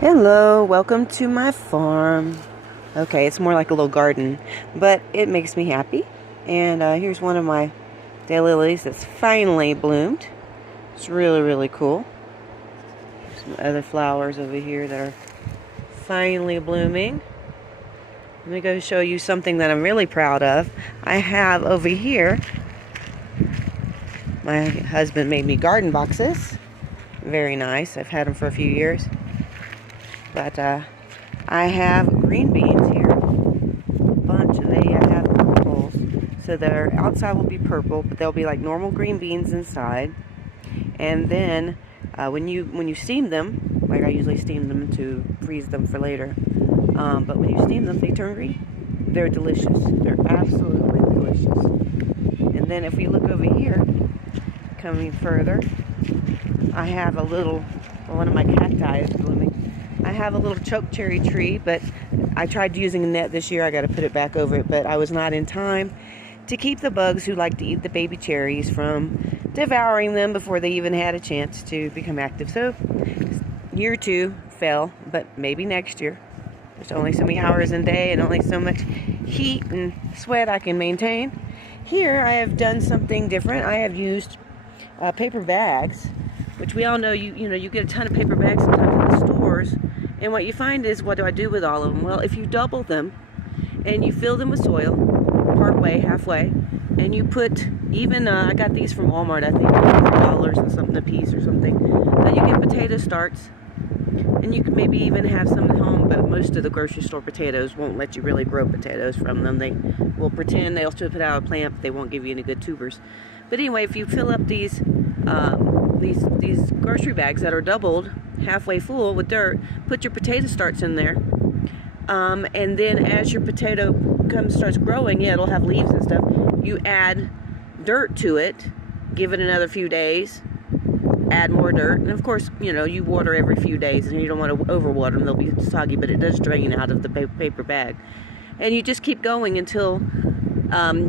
Hello, welcome to my farm. Okay, it's more like a little garden, but it makes me happy. And here's one of my daylilies that's finally bloomed. It's really, really cool. Some other flowers over here that are finally blooming. Let me go show you something that I'm really proud of. I have over here, my husband made me garden boxes. Very nice. I've had them for a few years. But I have green beans here, a bunch, and they have purples. So their outside will be purple, but they'll be like normal green beans inside. And then when you steam them, like I usually steam them to freeze them for later, but when you steam them, they turn green. They're delicious. They're absolutely delicious. And then if we look over here, coming further, I have one of my cacti is blooming. I have a little choke cherry tree, but I tried using a net this year. I got to put it back over it, but I was not in time to keep the bugs who like to eat the baby cherries from devouring them before they even had a chance to become active. So year 2 fell, but maybe next year. There's only so many hours in a day and only so much heat and sweat I can maintain. Here I have done something different. I have used paper bags, which we all know you get a ton of paper bags sometimes in the stores. And what you find is, what do I do with all of them? Well, if you double them and you fill them with soil, part way, halfway, and you put even, I got these from Walmart, I think, $3 and something a piece or something. Then you get potato starts, and you can maybe even have some at home, but most of the grocery store potatoes won't let you really grow potatoes from them. They will pretend they'll strip it out of a plant, but they won't give you any good tubers. But anyway, if you fill up these grocery bags that are doubled, halfway full with dirt, put your potato starts in there, and then as your potato starts growing, it'll have leaves and stuff. You add dirt to it, give it another few days, add more dirt, and of course, you water every few days, and you don't want to overwater them; they'll be soggy. But it does drain out of the paper bag, and you just keep going until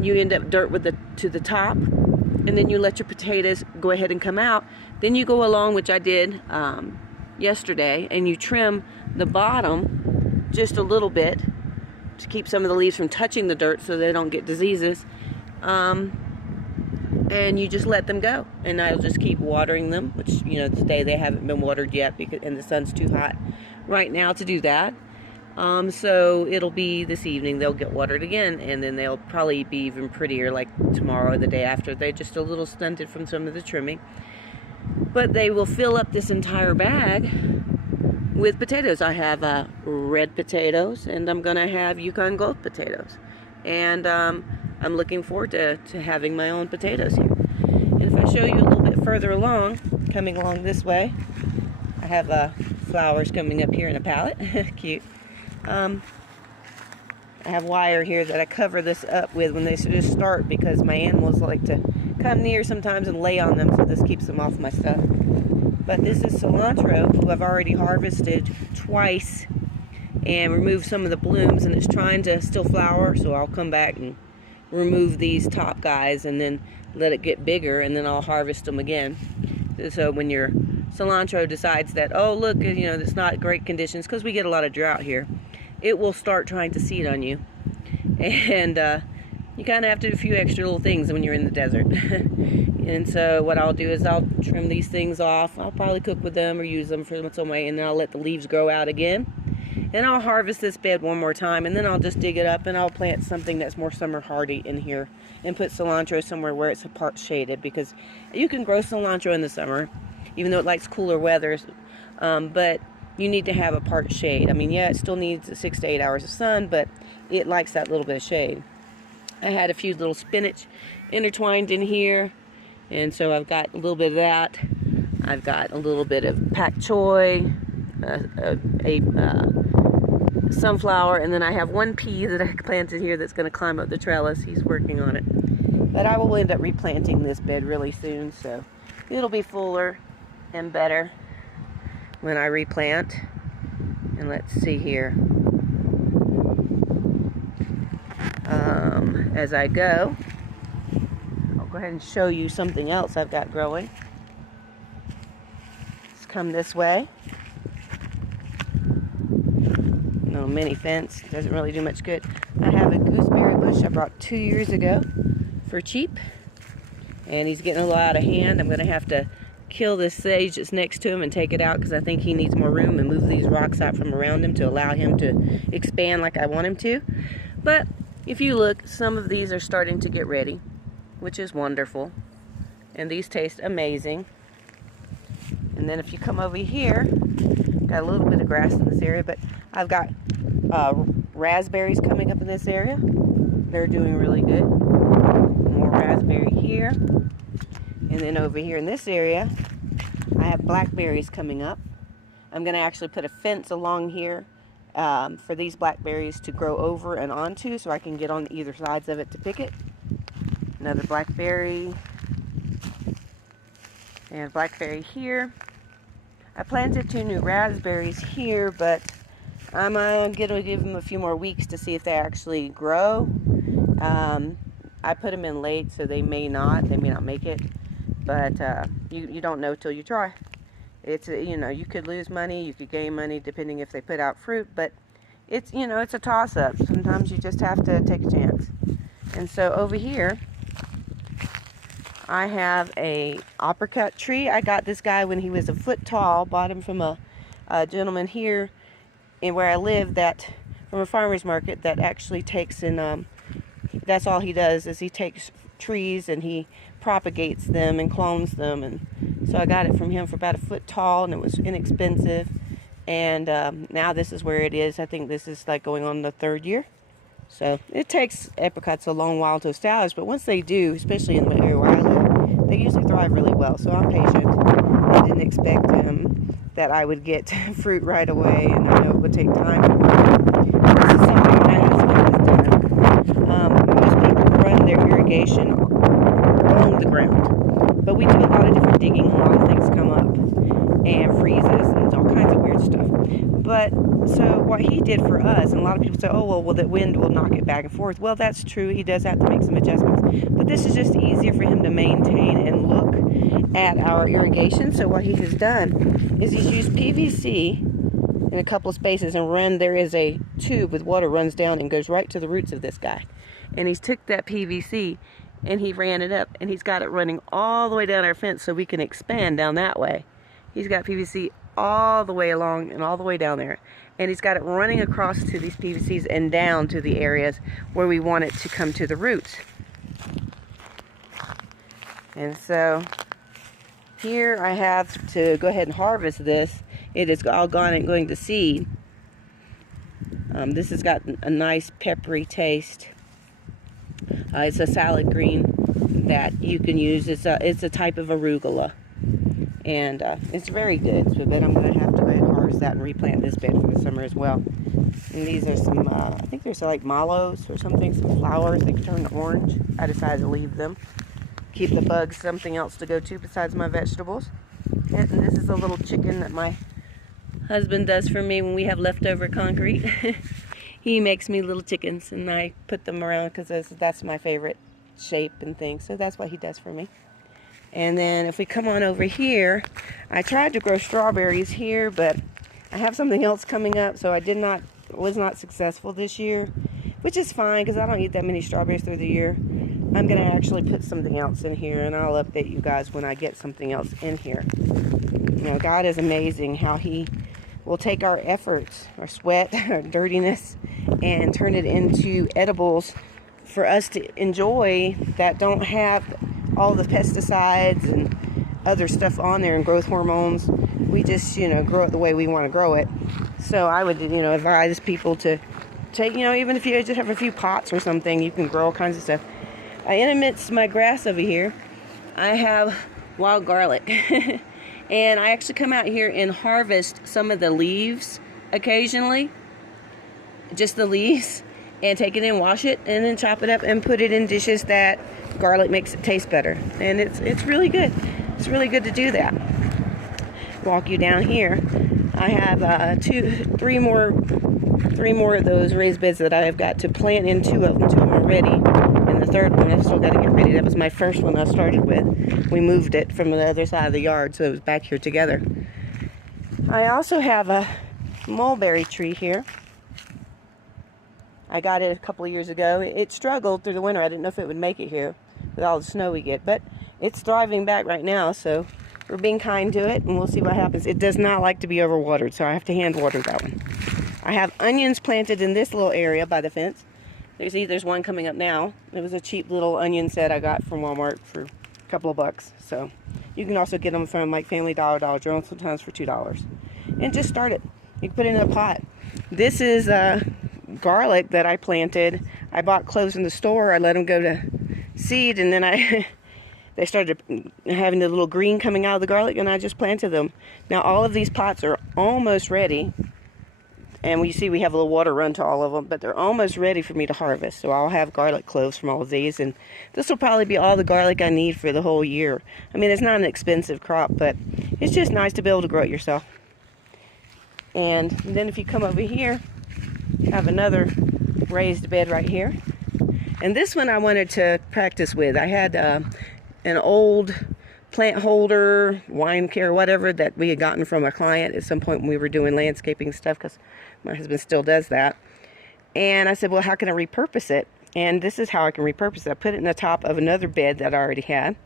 you end up dirt to the top. And then you let your potatoes go ahead and come out. Then you go along, which I did yesterday, and you trim the bottom just a little bit to keep some of the leaves from touching the dirt so they don't get diseases. And you just let them go. And I'll just keep watering them, which, today they haven't been watered yet and the sun's too hot right now to do that. So it'll be this evening they'll get watered again, and then they'll probably be even prettier like tomorrow or the day after. They're just a little stunted from some of the trimming, but they will fill up this entire bag with potatoes. I have red potatoes, and I'm gonna have Yukon Gold potatoes, and I'm looking forward to having my own potatoes here. And if I show you a little bit further along, coming along this way, I have flowers coming up here in a pallet. Cute. I have wire here that I cover this up with when they just start, because my animals like to come near sometimes and lay on them, so this keeps them off my stuff. But this is cilantro, who I've already harvested twice and removed some of the blooms, and it's trying to still flower, so I'll come back and remove these top guys and then let it get bigger, and then I'll harvest them again. So when your cilantro decides that, oh look, it's not great conditions, because we get a lot of drought here, it will start trying to seed on you. And you kind of have to do a few extra little things when you're in the desert. And so what I'll do is I'll trim these things off. I'll probably cook with them or use them for some way, and then I'll let the leaves grow out again. And I'll harvest this bed one more time, and then I'll just dig it up, and I'll plant something that's more summer hardy in here, and put cilantro somewhere where it's part shaded, because you can grow cilantro in the summer, even though it likes cooler weather, but you need to have a part shade. I mean, yeah, it still needs 6 to 8 hours of sun, but it likes that little bit of shade. I had a few little spinach intertwined in here, and so I've got a little bit of that. I've got a little bit of pak choi, sunflower, and then I have one pea that I planted here that's going to climb up the trellis. He's working on it. But I will end up replanting this bed really soon, so it'll be fuller and better when I replant. And let's see here. As I go, I'll go ahead and show you something else I've got growing. Let's come this way. mini fence. Doesn't really do much good. I have a gooseberry bush I brought 2 years ago for cheap, and he's getting a little out of hand. I'm going to have to kill this sage that's next to him and take it out because I think he needs more room, and move these rocks out from around him to allow him to expand like I want him to. But if you look, some of these are starting to get ready, which is wonderful, and these taste amazing. And then if you come over here, got a little bit of grass in this area, but I've got raspberries coming up in this area. They're doing really good. More raspberry here. And then over here in this area, I have blackberries coming up. I'm going to actually put a fence along here for these blackberries to grow over and onto, so I can get on either sides of it to pick it. Another blackberry. And blackberry here. I planted 2 new raspberries here, but I'm going to give them a few more weeks to see if they actually grow. I put them in late, so they may not make it, but you don't know till you try. It's you could lose money, you could gain money depending if they put out fruit, but it's it's a toss-up. Sometimes you just have to take a chance. And so over here I have a apricot tree. I got this guy when he was a foot tall. Bought him from a gentleman here in where I live, that from a farmer's market, that actually takes in that's all he does, is he takes trees and he propagates them and clones them. And so I got it from him for about a foot tall, and it was inexpensive. And now this is where it is. I think this is like going on the 3rd year. So it takes apricots a long while to establish, but once they do, especially in the area where I live, they usually thrive really well. So I'm patient. I didn't expect that I would get fruit right away, and I know it would take time. This is something my husband has done. Most people run their irrigation along the ground, but we do a lot of different digging. A lot of things come up and freezes and all kinds of weird stuff. But so what he did for us, and a lot of people say, oh well, the wind will knock it back and forth. Well, that's true. He does have to make some adjustments, but this is just easier for him to maintain and look at our irrigation. So what he has done is he's used PVC in a couple of spaces and there is a tube with water runs down and goes right to the roots of this guy. And he's took that PVC and he ran it up, and he's got it running all the way down our fence so we can expand down that way. He's got PVC all the way along and all the way down there, and he's got it running across to these PVCs and down to the areas where we want it to come to the roots. And so here I have to go ahead and harvest this. It is all gone and going to seed. This has got a nice peppery taste. It's a salad green that you can use. It's a type of arugula, and it's very good. So I bet I'm going to have to go ahead and harvest that and replant this bed for the summer as well. And these are some, I think they're like mallows or something, some flowers. They turn orange. I decided to leave them. Keep the bugs something else to go to besides my vegetables. And this is a little chicken that my husband does for me when we have leftover concrete. He makes me little chickens, and I put them around because that's my favorite shape and thing. So that's what he does for me. And then if we come on over here, I tried to grow strawberries here, but I have something else coming up, so I was not successful this year, which is fine because I don't eat that many strawberries through the year. I'm going to actually put something else in here, and I'll update you guys when I get something else in here. God is amazing how He will take our efforts, our sweat, our dirtiness, and turn it into edibles for us to enjoy that don't have all the pesticides and other stuff on there and growth hormones. We just, grow it the way we want to grow it. So I would, advise people to take, even if you just have a few pots or something, you can grow all kinds of stuff. In amidst my grass over here, I have wild garlic. And I actually come out here and harvest some of the leaves occasionally. Just the leaves. And take it and wash it, and then chop it up and put it in dishes that garlic makes it taste better. And it's really good. It's really good to do that. Walk you down here. I have three more of those raised beds that I have got to plant in. 2 of them. 2 of them are ready. And the third one I've still got to get ready. That was my first one I started with. We moved it from the other side of the yard, so it was back here together. I also have a mulberry tree here. I got it a couple of years ago. It struggled through the winter. I didn't know if it would make it here with all the snow we get, but it's thriving back right now, so we're being kind to it, and we'll see what happens. It does not like to be overwatered, so I have to hand water that one. I have onions planted in this little area by the fence. There's one coming up now. It was a cheap little onion set I got from Walmart for a couple of bucks. So you can also get them from like Family Dollar, Dollar General, sometimes for $2. And just start it. You can put it in a pot. This is garlic that I planted. I bought cloves in the store. I let them go to seed, and then they started having the little green coming out of the garlic, and I just planted them. Now all of these pots are almost ready. And you see we have a little water run to all of them, but they're almost ready for me to harvest. So I'll have garlic cloves from all of these, and this will probably be all the garlic I need for the whole year. I mean, it's not an expensive crop, but it's just nice to be able to grow it yourself. And then if you come over here, I have another raised bed right here. And this one I wanted to practice with. I had an old plant holder, wine care, whatever, that we had gotten from a client at some point when we were doing landscaping stuff, because my husband still does that. And I said, well, how can I repurpose it? And this is how I can repurpose it. I put it in the top of another bed that I already had.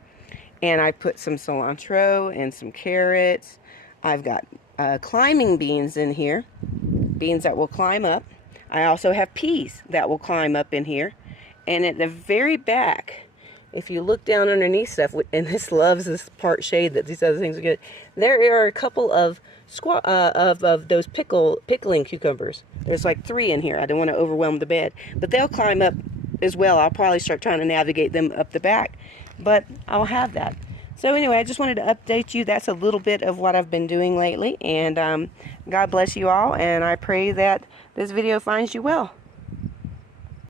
And I put some cilantro and some carrots. I've got climbing beans in here. Beans that will climb up. I also have peas that will climb up in here. And at the very back, if you look down underneath stuff, and this loves this part shade that these other things are good, there are a couple of those pickling cucumbers. There's like 3 in here. I don't want to overwhelm the bed, but they'll climb up as well. I'll probably start trying to navigate them up the back, but I'll have that. So anyway, I just wanted to update you. That's a little bit of what I've been doing lately, and God bless you all, and I pray that this video finds you well.